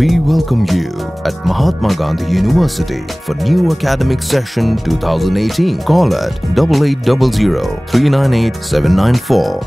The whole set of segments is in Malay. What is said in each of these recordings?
We welcome you at Mahatma Gandhi University for new academic session 2018. Call at 8800 398 794.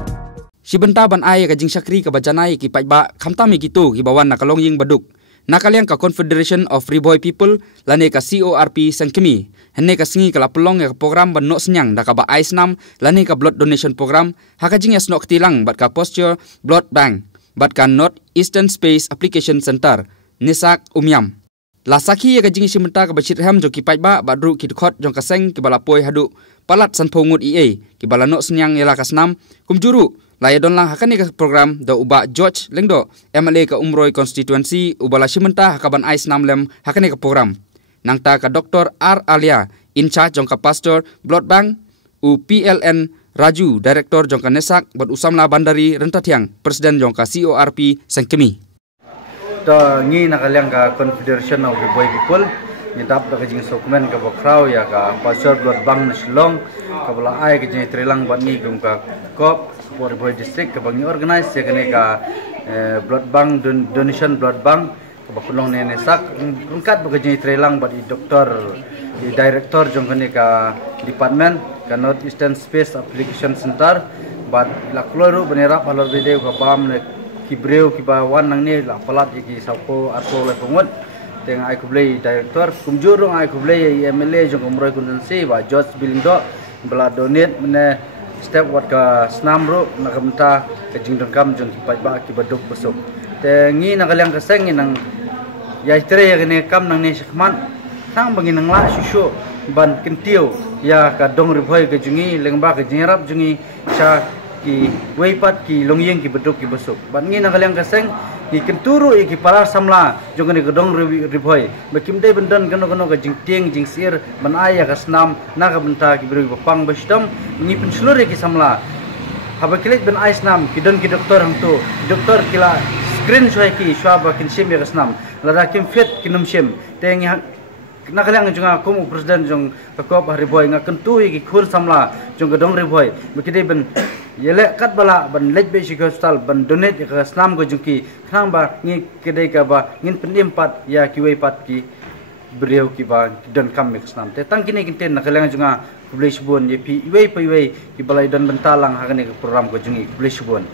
Sibenta ban ay ka jing sakri ka bajanay ki paiba khamtami gitu ki bawan nakalongying baduk. Nakaliang ka Confederation of Bhoi People lane ka CORP sangkemi. Henne ka singi kala pelong ka program ban no senyang da ka ba snam lane ka blood donation program haka jing yas nok tilang bat ka posture blood bank bat ka North Eastern Space Application Center NESAC Umiam. Lasaki ka jing simenta ka bachit ham jo ki paiba badru ki khot jong ka seng ki balapoi hadu palat sanphongut EA ki bala no senyang yala ka snam kumjuru Laya don lang hakani ka program da uba George Lengdo MLA ka Umroy constituency ubala simenta hakaban ais namlem hakani ka program nangta ka Dr. R Alia in charge jong ka pastor blood bank u PLN Raju director jong ka NESAC bat usamla bandari rentatiang presiden jong ka CORP sangkemi to ngi nakaliang ka Confederation of Bhoi People ni dap da jing dokumen ka bokraw ya ka pastor blood bank na Shillong ka bala ai ka jing trilang bat ni gum ka CORP Bhoi district kebangi organize ya kene ka blood bank donation blood bank kebakulong ne NESAC ungkat bekerja trelang badi doktor di director jong kene ka department ka North Eastern Space Application Center bad la kloru benerap alor video ka pam ne kibreu ki bawan nang ne la palat ki sapo arto le pengut teng ai kublei director kumjurung ai kublei MLA jong umroy konsensi ba George Bilindo bela donate mene step wat ka snam ro nakamta ka jingdangkam jong paiba ki baduk besok te ngi nakaliang kaseng nang ya tre ya ne kam nang ne sakman tang bangin nang la shisho ban kentiu ya ka dong ribhoi ka jungi lengba ka jingrap jungi sha ki weipat ki longyeng ki baduk ki besok ban ngi nakaliang kaseng ni kenturu ki parar samla jong ne ka dong ribhoi bakim dei bendan kano ka jingtieng jingsir ban aya ka snam na ka benta ki beri bapang besdam ni penselur ki samla haba kilik ben ais nam ki don ki doktor hang tu doktor kila screen shoi ki shwaba kin sim ya snam lada kim fit ki num sim teng nakaliang junga kum presiden jong ka kop hari boy nga kentu ki khur samla jong ka dong ribhoi bekide ben yele kat bala ban lej be shi hostal ban donate ka snam go jungki khang ba ngi kedai ka ba ngin pendim pat ya ki wei pat ki beriau ki ba don kam mix nam te tang kini kinten nakaliang junga publish bon ye pi wei ki balai don bentalang hakane program ko jungi publish bon